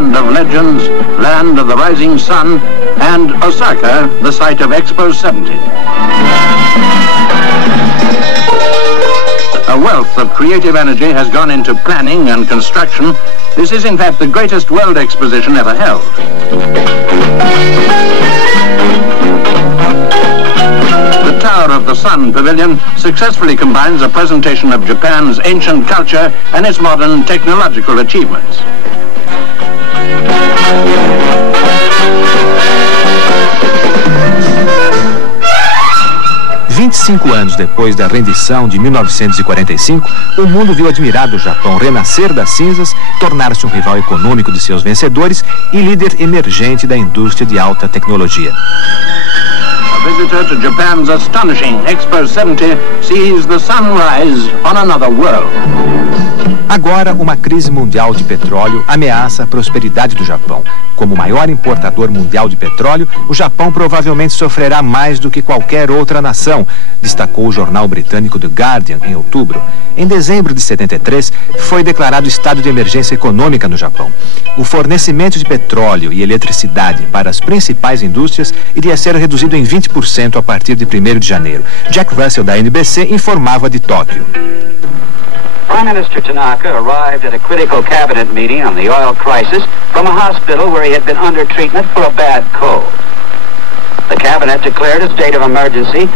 land of legends, land of the rising sun, and Osaka, the site of Expo 70. A wealth of creative energy has gone into planning and construction. This is in fact the greatest world exposition ever held. The Tower of the Sun Pavilion successfully combines a presentation of Japan's ancient culture and its modern technological achievements. 25 anos depois da rendição de 1945, o mundo viu admirado o Japão renascer das cinzas, tornar-se um rival econômico de seus vencedores e líder emergente da indústria de alta tecnologia. A visitor to Japan's astonishing Expo 70 sees the sunrise on another world. Agora, uma crise mundial de petróleo ameaça a prosperidade do Japão. Como maior importador mundial de petróleo, o Japão provavelmente sofrerá mais do que qualquer outra nação, destacou o jornal britânico The Guardian em outubro. Em dezembro de 73, foi declarado estado de emergência econômica no Japão. O fornecimento de petróleo e eletricidade para as principais indústrias iria ser reduzido em 20% a partir de 1º de janeiro. Jack Russell, da NBC, informava de Tóquio. Prime Minister Tanaka arrived at a critical cabinet meeting on the oil crisis from a hospital where he had been under treatment for a bad cold. The cabinet declared a state of emergency.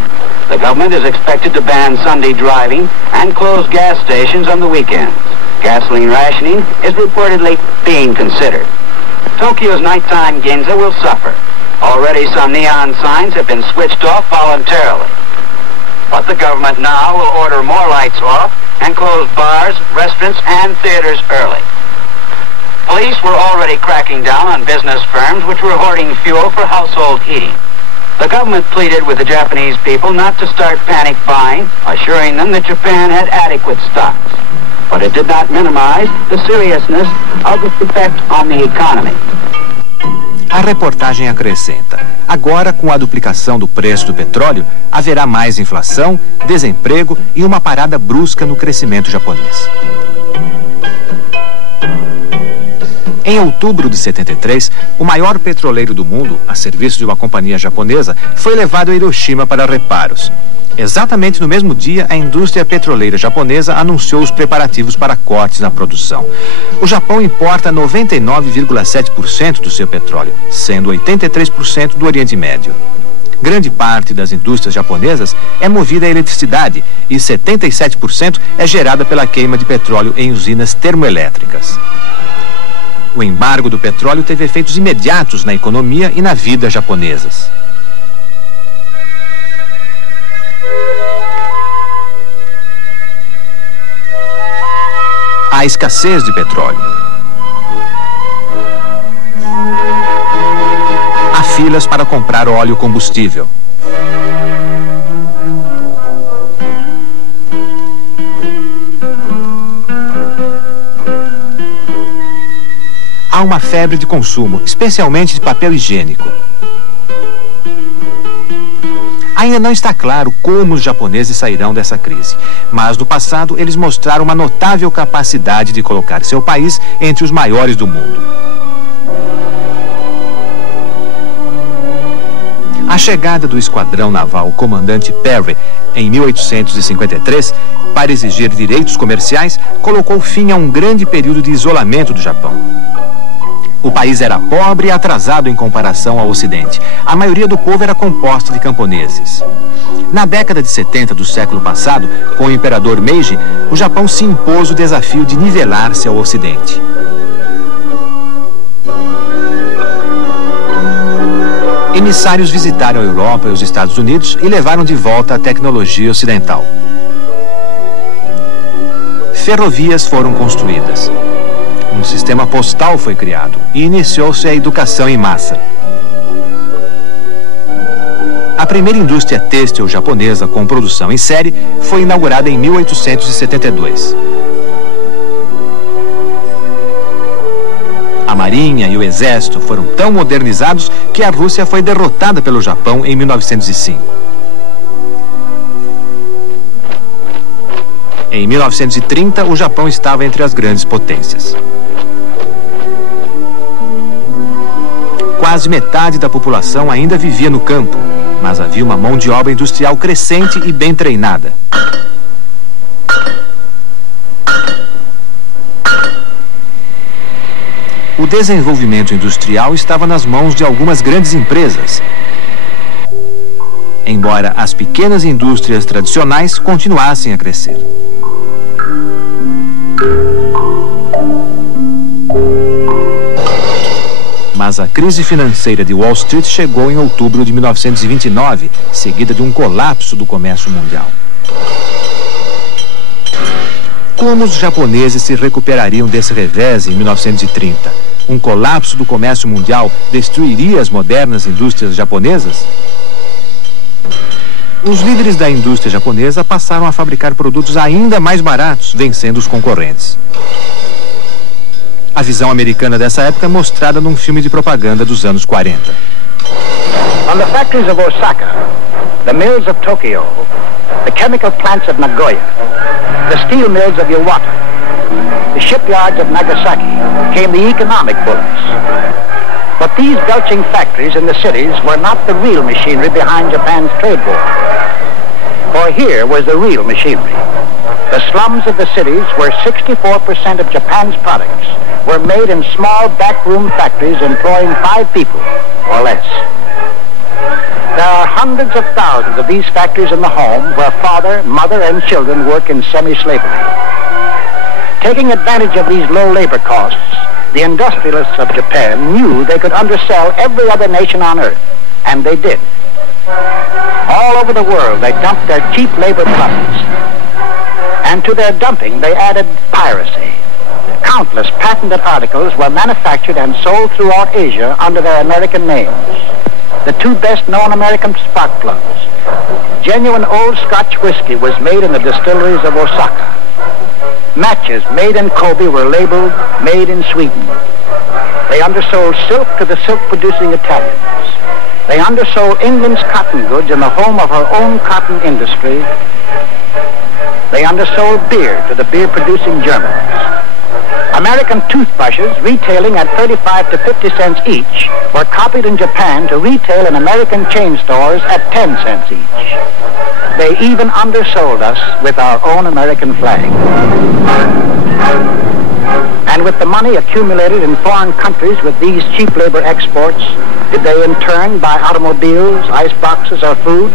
The government is expected to ban Sunday driving and close gas stations on the weekends. Gasoline rationing is reportedly being considered. Tokyo's nighttime Ginza will suffer. Already some neon signs have been switched off voluntarily. But the government now will order more lights off and close bars, restaurants, and theaters early. Police were already cracking down on business firms which were hoarding fuel for household heating. The government pleaded with the Japanese people not to start panic buying, assuring them that Japan had adequate stocks. But it did not minimize the seriousness of its effect on the economy. A reportagem acrescenta: agora, com a duplicação do preço do petróleo, haverá mais inflação, desemprego e uma parada brusca no crescimento japonês. Em outubro de 73, o maior petroleiro do mundo, a serviço de uma companhia japonesa, foi levado a Hiroshima para reparos. Exatamente no mesmo dia, a indústria petroleira japonesa anunciou os preparativos para cortes na produção. O Japão importa 99,7% do seu petróleo, sendo 83% do Oriente Médio. Grande parte das indústrias japonesas é movida a eletricidade e 77% é gerada pela queima de petróleo em usinas termoelétricas. O embargo do petróleo teve efeitos imediatos na economia e na vida japonesas. Há escassez de petróleo. Há filas para comprar óleo combustível. Há uma febre de consumo, especialmente de papel higiênico. Ainda não está claro como os japoneses sairão dessa crise, mas no passado eles mostraram uma notável capacidade de colocar seu país entre os maiores do mundo. A chegada do esquadrão naval Comandante Perry em 1853 para exigir direitos comerciais colocou fim a um grande período de isolamento do Japão. O país era pobre e atrasado em comparação ao Ocidente. A maioria do povo era composta de camponeses. Na década de 70 do século passado, com o imperador Meiji, o Japão se impôs o desafio de nivelar-se ao Ocidente. Emissários visitaram a Europa e os Estados Unidos e levaram de volta a tecnologia ocidental. Ferrovias foram construídas. Um sistema postal foi criado e iniciou-se a educação em massa. A primeira indústria têxtil japonesa com produção em série foi inaugurada em 1872. A marinha e o exército foram tão modernizados que a Rússia foi derrotada pelo Japão em 1905. Em 1930, o Japão estava entre as grandes potências. Quase metade da população ainda vivia no campo, mas havia uma mão de obra industrial crescente e bem treinada. O desenvolvimento industrial estava nas mãos de algumas grandes empresas, embora as pequenas indústrias tradicionais continuassem a crescer. Mas a crise financeira de Wall Street chegou em outubro de 1929, seguida de um colapso do comércio mundial. Como os japoneses se recuperariam desse revés em 1930? Um colapso do comércio mundial destruiria as modernas indústrias japonesas? Os líderes da indústria japonesa passaram a fabricar produtos ainda mais baratos, vencendo os concorrentes. A visão americana dessa época é mostrada num filme de propaganda dos anos 40. On the factories of Osaka, the mills of Tokyo, the chemical plants of Nagoya, the steel mills of Iwata, the shipyards of Nagasaki came the economic bullets. But these belching factories in the cities were not the real machinery behind Japan's trade war. For here was the real machinery. The slums of the cities, where 64% of Japan's products were made in small backroom factories employing 5 people or less. There are hundreds of thousands of these factories in the home where father, mother, and children work in semi-slavery. Taking advantage of these low labor costs, the industrialists of Japan knew they could undersell every other nation on earth, and they did. All over the world, they dumped their cheap labor products. And to their dumping, they added piracy. Countless patented articles were manufactured and sold throughout Asia under their American names. The 2 best-known American spark plugs. Genuine old Scotch whiskey was made in the distilleries of Osaka. Matches made in Kobe were labeled made in Sweden. They undersold silk to the silk-producing Italians. They undersold England's cotton goods in the home of her own cotton industry. They undersold beer to the beer-producing Germans. American toothbrushes, retailing at 35 to 50 cents each, were copied in Japan to retail in American chain stores at 10 cents each. They even undersold us with our own American flag. And with the money accumulated in foreign countries with these cheap labor exports, did they in turn buy automobiles, ice boxes, or food?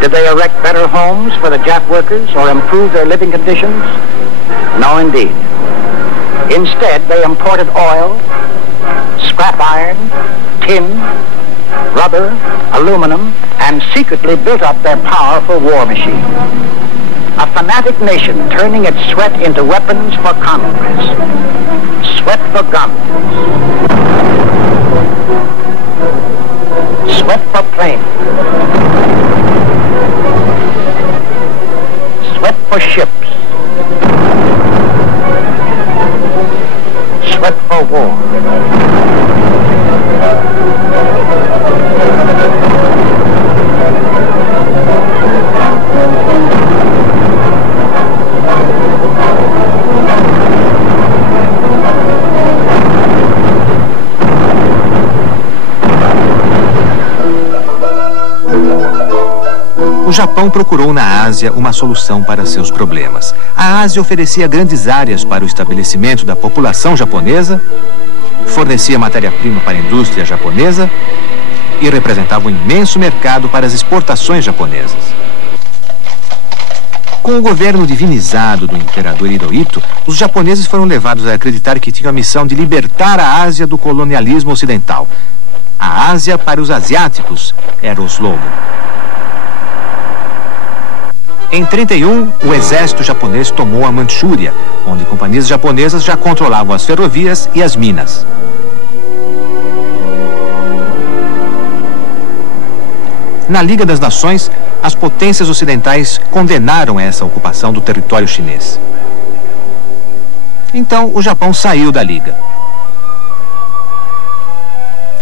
Did they erect better homes for the Jap workers or improve their living conditions? No, indeed. Instead, they imported oil, scrap iron, tin, rubber, aluminum, and secretly built up their powerful war machine. A fanatic nation turning its sweat into weapons for conquest. Sweat for guns. Sweat for planes. Sweat for ships. Sweat for war. O Japão procurou na Ásia uma solução para seus problemas. A Ásia oferecia grandes áreas para o estabelecimento da população japonesa, fornecia matéria-prima para a indústria japonesa e representava um imenso mercado para as exportações japonesas. Com o governo divinizado do imperador Hirohito, os japoneses foram levados a acreditar que tinham a missão de libertar a Ásia do colonialismo ocidental. A Ásia para os asiáticos era o slogan. Em 31, o exército japonês tomou a Manchúria, onde companhias japonesas já controlavam as ferrovias e as minas. Na Liga das Nações, as potências ocidentais condenaram essa ocupação do território chinês. Então, o Japão saiu da Liga.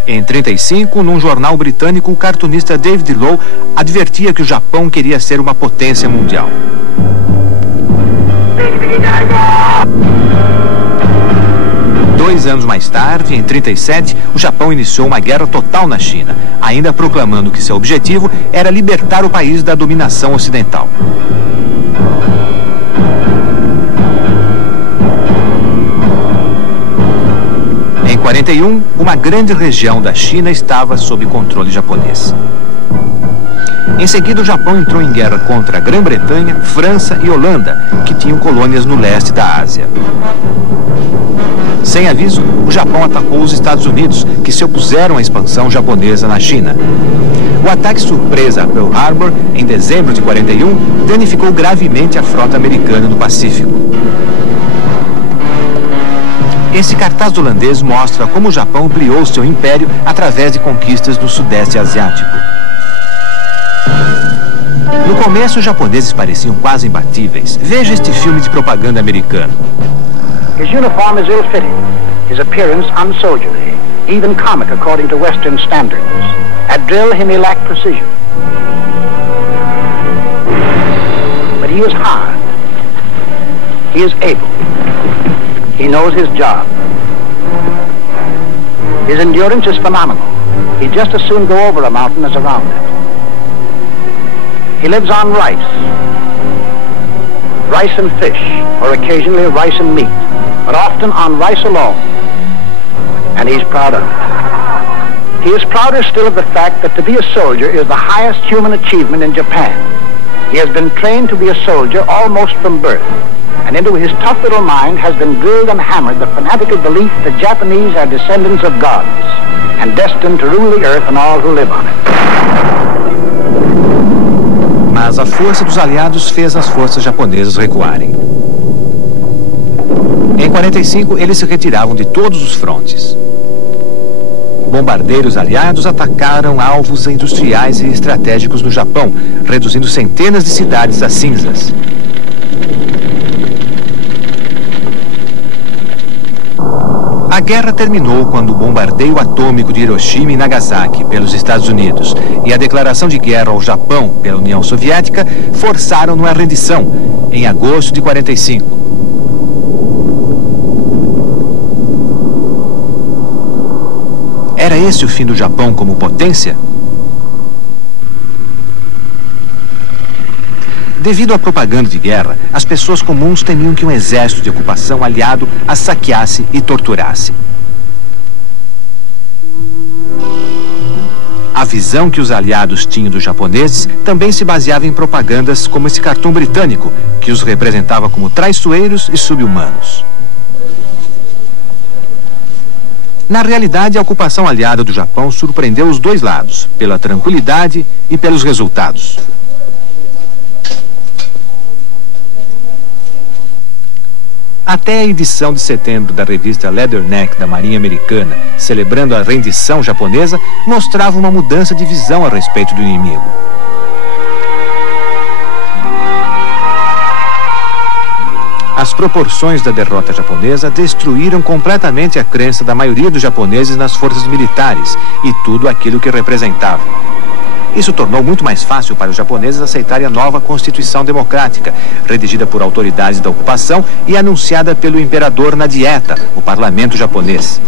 Em 35, num jornal britânico, o cartunista David Lowe advertia que o Japão queria ser uma potência mundial. anos mais tarde, em 37, o Japão iniciou uma guerra total na China, ainda proclamando que seu objetivo era libertar o país da dominação ocidental. Em 41, uma grande região da China estava sob controle japonês. Em seguida, o Japão entrou em guerra contra a Grã-Bretanha, França e Holanda, que tinham colônias no leste da Ásia. Sem aviso, o Japão atacou os Estados Unidos, que se opuseram à expansão japonesa na China. O ataque surpresa a Pearl Harbor, em dezembro de 41, danificou gravemente a frota americana no Pacífico. Esse cartaz holandês mostra como o Japão ampliou seu império através de conquistas no Sudeste Asiático. No começo, os japoneses pareciam quase imbatíveis. Veja este filme de propaganda americano. His uniform is ill-fitting, his appearance unsoldierly, even comic according to Western standards. At drill, he may lack precision. But he is hard. He is able. He knows his job. His endurance is phenomenal. He'd just as soon go over a mountain as around it. He lives on rice and fish, or occasionally rice and meat, but often on rice alone. And he's proud of it. He is prouder still of the fact that to be a soldier is the highest human achievement in Japan. He has been trained to be a soldier almost from birth, and into his tough little mind has been drilled and hammered the fanatical belief that Japanese are descendants of gods, and destined to rule the earth and all who live on it. Mas a força dos aliados fez as forças japonesas recuarem. Em 45, eles se retiravam de todos os frontes. Bombardeiros aliados atacaram alvos industriais e estratégicos no Japão, reduzindo centenas de cidades a cinzas. A guerra terminou quando o bombardeio atômico de Hiroshima e Nagasaki pelos Estados Unidos e a declaração de guerra ao Japão pela União Soviética forçaram-no à rendição, em agosto de 45. Era esse o fim do Japão como potência? Devido à propaganda de guerra, as pessoas comuns temiam que um exército de ocupação aliado as saqueasse e torturasse. A visão que os aliados tinham dos japoneses também se baseava em propagandas como esse cartão britânico, que os representava como traiçoeiros e sub-humanos. Na realidade, a ocupação aliada do Japão surpreendeu os dois lados, pela tranquilidade e pelos resultados. Até a edição de setembro da revista Leatherneck da Marinha Americana, celebrando a rendição japonesa, mostrava uma mudança de visão a respeito do inimigo. As proporções da derrota japonesa destruíram completamente a crença da maioria dos japoneses nas forças militares e tudo aquilo que representavam. Isso tornou muito mais fácil para os japoneses aceitarem a nova Constituição Democrática, redigida por autoridades da ocupação e anunciada pelo imperador na Dieta, o parlamento japonês.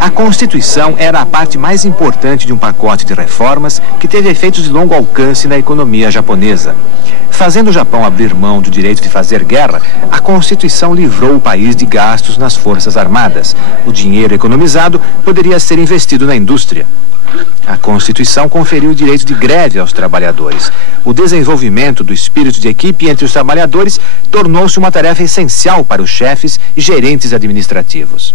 A Constituição era a parte mais importante de um pacote de reformas que teve efeitos de longo alcance na economia japonesa. Fazendo o Japão abrir mão do direito de fazer guerra, a Constituição livrou o país de gastos nas forças armadas. O dinheiro economizado poderia ser investido na indústria. A Constituição conferiu o direito de greve aos trabalhadores. O desenvolvimento do espírito de equipe entre os trabalhadores tornou-se uma tarefa essencial para os chefes e gerentes administrativos.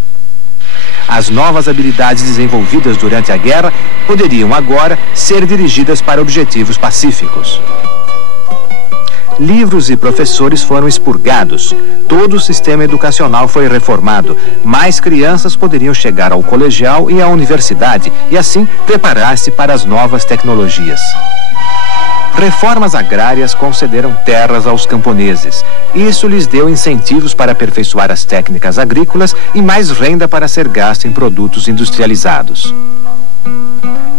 As novas habilidades desenvolvidas durante a guerra poderiam agora ser dirigidas para objetivos pacíficos. Livros e professores foram expurgados. Todo o sistema educacional foi reformado. Mais crianças poderiam chegar ao colegial e à universidade e assim preparar-se para as novas tecnologias. Reformas agrárias concederam terras aos camponeses. Isso lhes deu incentivos para aperfeiçoar as técnicas agrícolas e mais renda para ser gasta em produtos industrializados.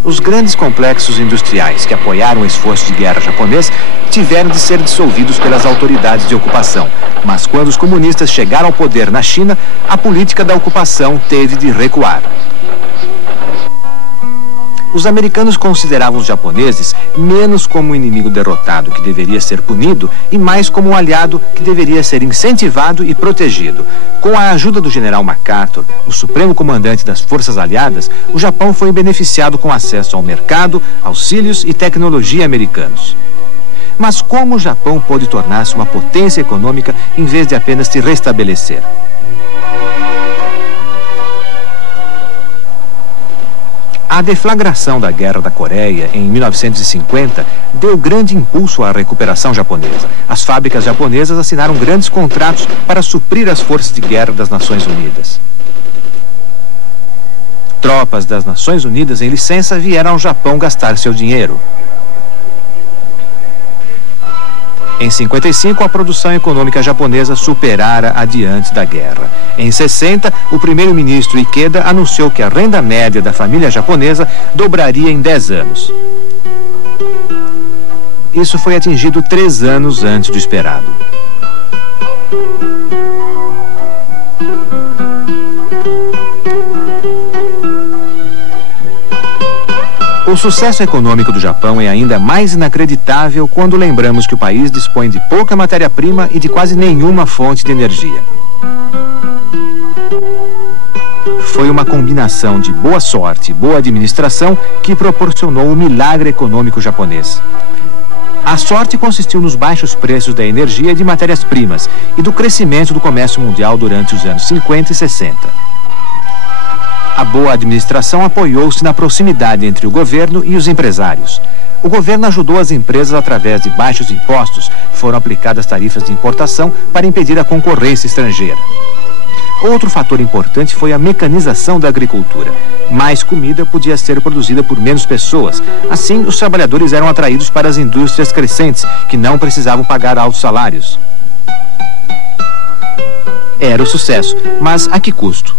os grandes complexos industriais que apoiaram o esforço de guerra japonês tiveram de ser dissolvidos pelas autoridades de ocupação. Mas quando os comunistas chegaram ao poder na China, a política da ocupação teve de recuar. Os americanos consideravam os japoneses menos como um inimigo derrotado que deveria ser punido e mais como um aliado que deveria ser incentivado e protegido. Com a ajuda do general MacArthur, o supremo comandante das forças aliadas, o Japão foi beneficiado com acesso ao mercado, auxílios e tecnologia americanos. Mas como o Japão pôde tornar-se uma potência econômica em vez de apenas se restabelecer? A deflagração da Guerra da Coreia em 1950 deu grande impulso à recuperação japonesa. As fábricas japonesas assinaram grandes contratos para suprir as forças de guerra das Nações Unidas. Tropas das Nações Unidas em licença vieram ao Japão gastar seu dinheiro. Em 55, a produção econômica japonesa superara a diante da guerra. Em 60, o primeiro-ministro Ikeda anunciou que a renda média da família japonesa dobraria em 10 anos. Isso foi atingido 3 anos antes do esperado. O sucesso econômico do Japão é ainda mais inacreditável quando lembramos que o país dispõe de pouca matéria-prima e de quase nenhuma fonte de energia. Foi uma combinação de boa sorte e boa administração que proporcionou o milagre econômico japonês. A sorte consistiu nos baixos preços da energia e de matérias-primas e do crescimento do comércio mundial durante os anos 50 e 60. A boa administração apoiou-se na proximidade entre o governo e os empresários. O governo ajudou as empresas através de baixos impostos. Foram aplicadas tarifas de importação para impedir a concorrência estrangeira. Outro fator importante foi a mecanização da agricultura. Mais comida podia ser produzida por menos pessoas. Assim, os trabalhadores eram atraídos para as indústrias crescentes, que não precisavam pagar altos salários. Era o sucesso, mas a que custo?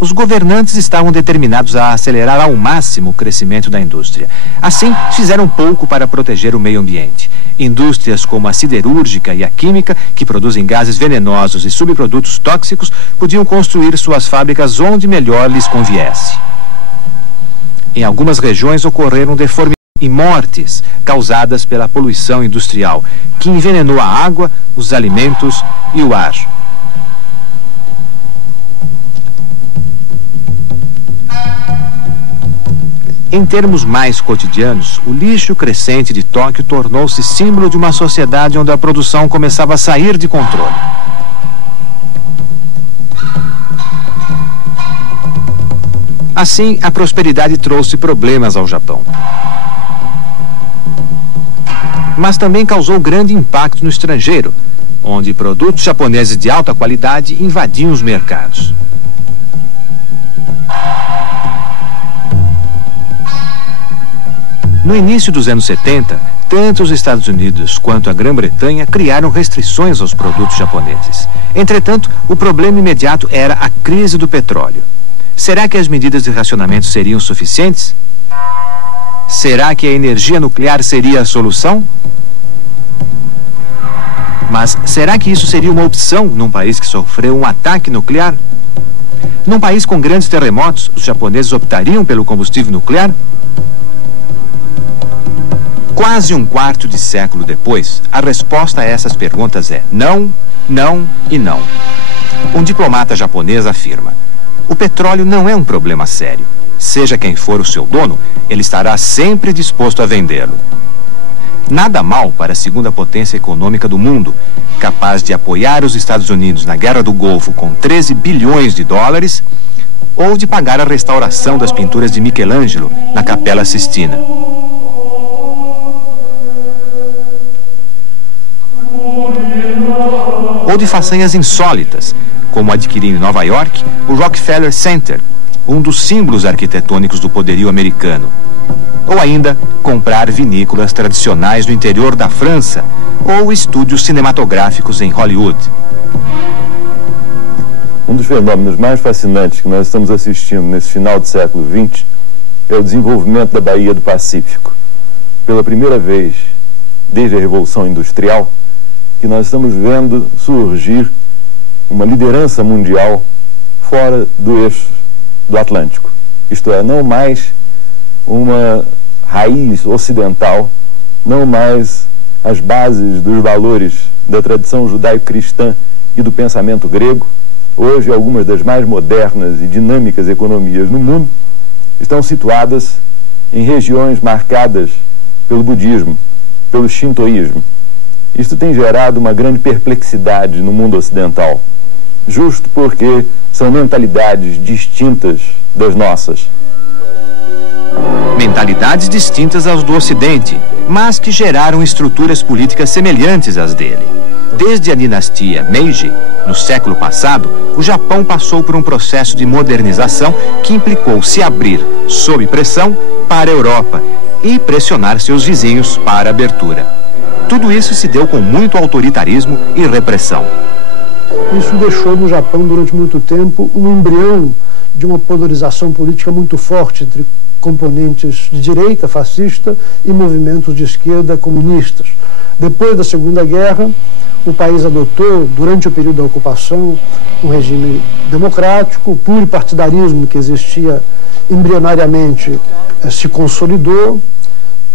Os governantes estavam determinados a acelerar ao máximo o crescimento da indústria. Assim, fizeram pouco para proteger o meio ambiente. Indústrias como a siderúrgica e a química, que produzem gases venenosos e subprodutos tóxicos, podiam construir suas fábricas onde melhor lhes conviesse. Em algumas regiões ocorreram deformidades e mortes causadas pela poluição industrial, que envenenou a água, os alimentos e o ar. Em termos mais cotidianos, o lixo crescente de Tóquio tornou-se símbolo de uma sociedade onde a produção começava a sair de controle. Assim, a prosperidade trouxe problemas ao Japão. Mas também causou grande impacto no estrangeiro, onde produtos japoneses de alta qualidade invadiam os mercados. No início dos anos 70, tanto os Estados Unidos quanto a Grã-Bretanha criaram restrições aos produtos japoneses. Entretanto, o problema imediato era a crise do petróleo. Será que as medidas de racionamento seriam suficientes? Será que a energia nuclear seria a solução? Mas será que isso seria uma opção num país que sofreu um ataque nuclear? Num país com grandes terremotos, os japoneses optariam pelo combustível nuclear? Quase um quarto de século depois, a resposta a essas perguntas é não, não e não. Um diplomata japonês afirma: o petróleo não é um problema sério. Seja quem for o seu dono, ele estará sempre disposto a vendê-lo. Nada mal para a segunda potência econômica do mundo, capaz de apoiar os Estados Unidos na Guerra do Golfo com 13 bilhões de dólares, ou de pagar a restauração das pinturas de Michelangelo na Capela Sistina. Ou de façanhas insólitas, como adquirir em Nova York o Rockefeller Center, um dos símbolos arquitetônicos do poderio americano. Ou ainda, comprar vinícolas tradicionais no interior da França, ou estúdios cinematográficos em Hollywood. Um dos fenômenos mais fascinantes que nós estamos assistindo nesse final do século XX é o desenvolvimento da Baía do Pacífico. Pela primeira vez, desde a Revolução Industrial, que nós estamos vendo surgir uma liderança mundial fora do eixo do Atlântico. Isto é, não mais uma raiz ocidental, não mais as bases dos valores da tradição judaico-cristã e do pensamento grego. Hoje, algumas das mais modernas e dinâmicas economias no mundo estão situadas em regiões marcadas pelo budismo, pelo shintoísmo. Isto tem gerado uma grande perplexidade no mundo ocidental, justo porque são mentalidades distintas das nossas. Mentalidades distintas às do Ocidente, mas que geraram estruturas políticas semelhantes às dele. Desde a dinastia Meiji, no século passado, o Japão passou por um processo de modernização que implicou se abrir, sob pressão, para a Europa e pressionar seus vizinhos para a abertura. Tudo isso se deu com muito autoritarismo e repressão. Isso deixou no Japão, durante muito tempo, um embrião de uma polarização política muito forte entre componentes de direita fascista e movimentos de esquerda comunistas. Depois da Segunda Guerra, o país adotou, durante o período da ocupação, um regime democrático. O pluripartidarismo que existia embrionariamente se consolidou.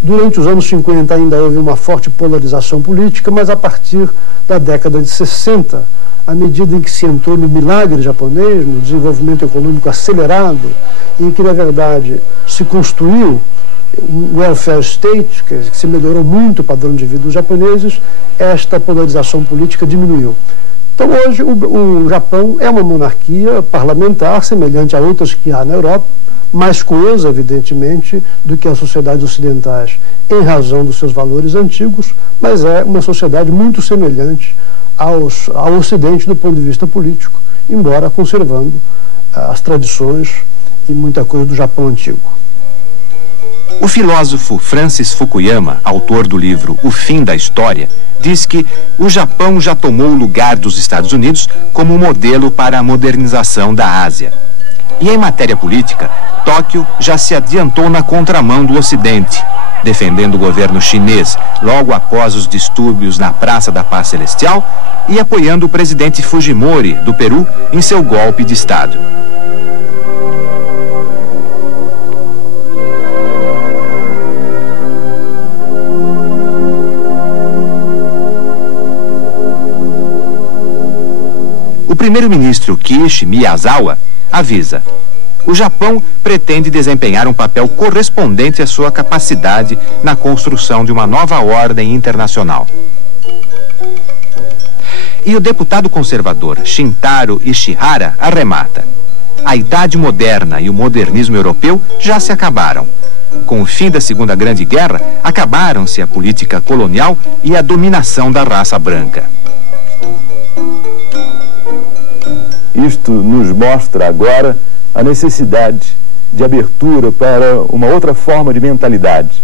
Durante os anos 50 ainda houve uma forte polarização política, mas a partir da década de 60, à medida em que se entrou no milagre japonês, no desenvolvimento econômico acelerado, em que, na verdade, se construiu um welfare state, que se melhorou muito o padrão de vida dos japoneses, esta polarização política diminuiu. Então, hoje, o Japão é uma monarquia parlamentar, semelhante a outras que há na Europa, mais coesa, evidentemente, do que as sociedades ocidentais, em razão dos seus valores antigos, mas é uma sociedade muito semelhante ao Ocidente do ponto de vista político, embora conservando as tradições e muita coisa do Japão antigo. O filósofo Francis Fukuyama, autor do livro O Fim da História, diz que o Japão já tomou o lugar dos Estados Unidos como modelo para a modernização da Ásia. E em matéria política, Tóquio já se adiantou na contramão do Ocidente, defendendo o governo chinês logo após os distúrbios na Praça da Paz Celestial e apoiando o presidente Fujimori, do Peru, em seu golpe de Estado. O primeiro-ministro Kiichi Miyazawa avisa: o Japão pretende desempenhar um papel correspondente à sua capacidade na construção de uma nova ordem internacional. E o deputado conservador Shintaro Ishihara arremata: a idade moderna e o modernismo europeu já se acabaram. Com o fim da Segunda Grande Guerra, acabaram-se a política colonial e a dominação da raça branca. Isto nos mostra agora a necessidade de abertura para uma outra forma de mentalidade.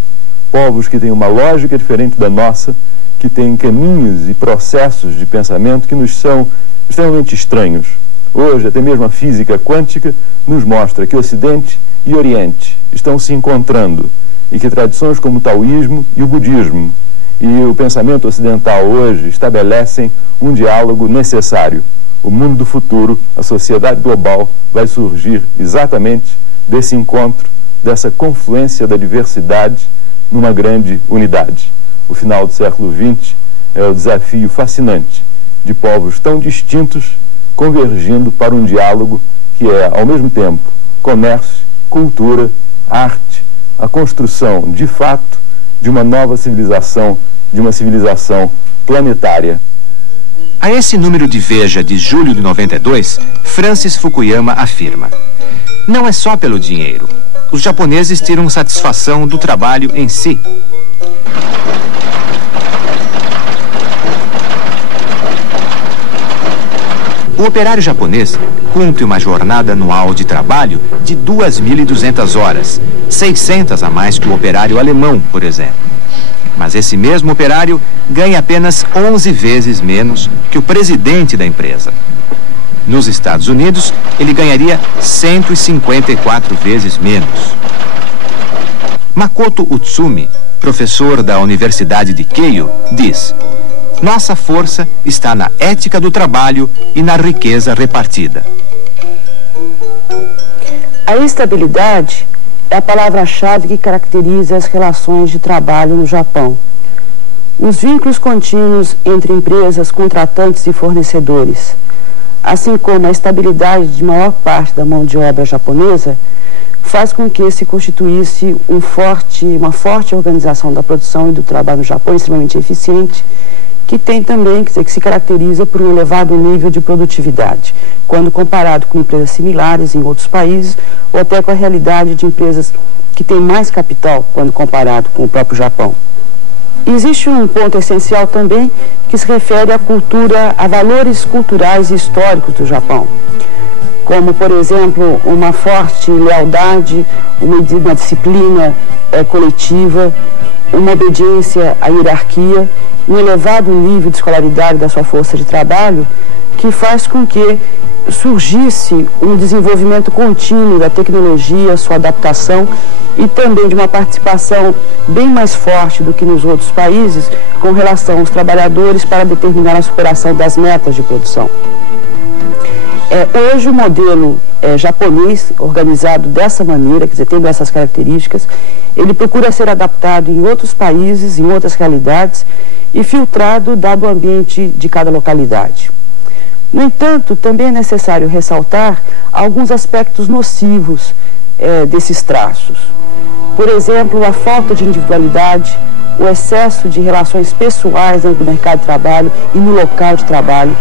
Povos que têm uma lógica diferente da nossa, que têm caminhos e processos de pensamento que nos são extremamente estranhos. Hoje, até mesmo a física quântica nos mostra que Ocidente e Oriente estão se encontrando e que tradições como o taoísmo e o budismo e o pensamento ocidental hoje estabelecem um diálogo necessário. O mundo do futuro, a sociedade global, vai surgir exatamente desse encontro, dessa confluência da diversidade numa grande unidade. O final do século XX é o desafio fascinante de povos tão distintos convergindo para um diálogo que é, ao mesmo tempo, comércio, cultura, arte, a construção, de fato, de uma nova civilização, de uma civilização planetária. A esse número de Veja de julho de 92, Francis Fukuyama afirma: não é só pelo dinheiro. Os japoneses tiram satisfação do trabalho em si. O operário japonês cumpre uma jornada anual de trabalho de 2.200 horas, 600 a mais que o operário alemão, por exemplo. Mas esse mesmo operário ganha apenas 11 vezes menos que o presidente da empresa. Nos Estados Unidos, ele ganharia 154 vezes menos. Makoto Utsumi, professor da Universidade de Keio, diz: nossa força está na ética do trabalho e na riqueza repartida. A estabilidade é a palavra-chave que caracteriza as relações de trabalho no Japão. Os vínculos contínuos entre empresas, contratantes e fornecedores, assim como a estabilidade de maior parte da mão de obra japonesa, faz com que se constituísse uma forte organização da produção e do trabalho no Japão, extremamente eficiente, que tem também, que se caracteriza por um elevado nível de produtividade, quando comparado com empresas similares em outros países, ou até com a realidade de empresas que têm mais capital, quando comparado com o próprio Japão. Existe um ponto essencial também que se refere à cultura, a valores culturais e históricos do Japão, como, por exemplo, uma forte lealdade, uma disciplina coletiva, uma obediência à hierarquia, um elevado nível de escolaridade da sua força de trabalho, que faz com que surgisse um desenvolvimento contínuo da tecnologia, sua adaptação e também de uma participação bem mais forte do que nos outros países com relação aos trabalhadores para determinar a superação das metas de produção. Hoje o modelo japonês, organizado dessa maneira, quer dizer, tendo essas características, ele procura ser adaptado em outros países, em outras realidades e filtrado dado o ambiente de cada localidade. No entanto, também é necessário ressaltar alguns aspectos nocivos desses traços. Por exemplo, a falta de individualidade, o excesso de relações pessoais dentro do mercado de trabalho e no local de trabalho,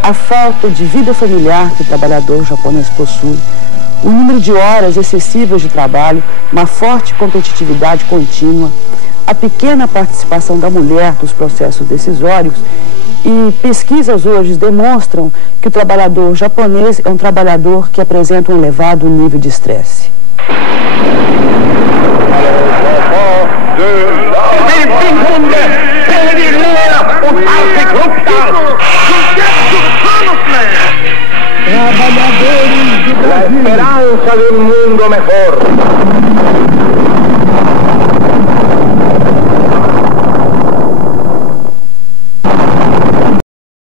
a falta de vida familiar que o trabalhador japonês possui, o número de horas excessivas de trabalho, uma forte competitividade contínua, a pequena participação da mulher nos processos decisórios. E pesquisas hoje demonstram que o trabalhador japonês é um trabalhador que apresenta um elevado nível de estresse. Trabalhadores do Brasil. A esperança de um mundo melhor.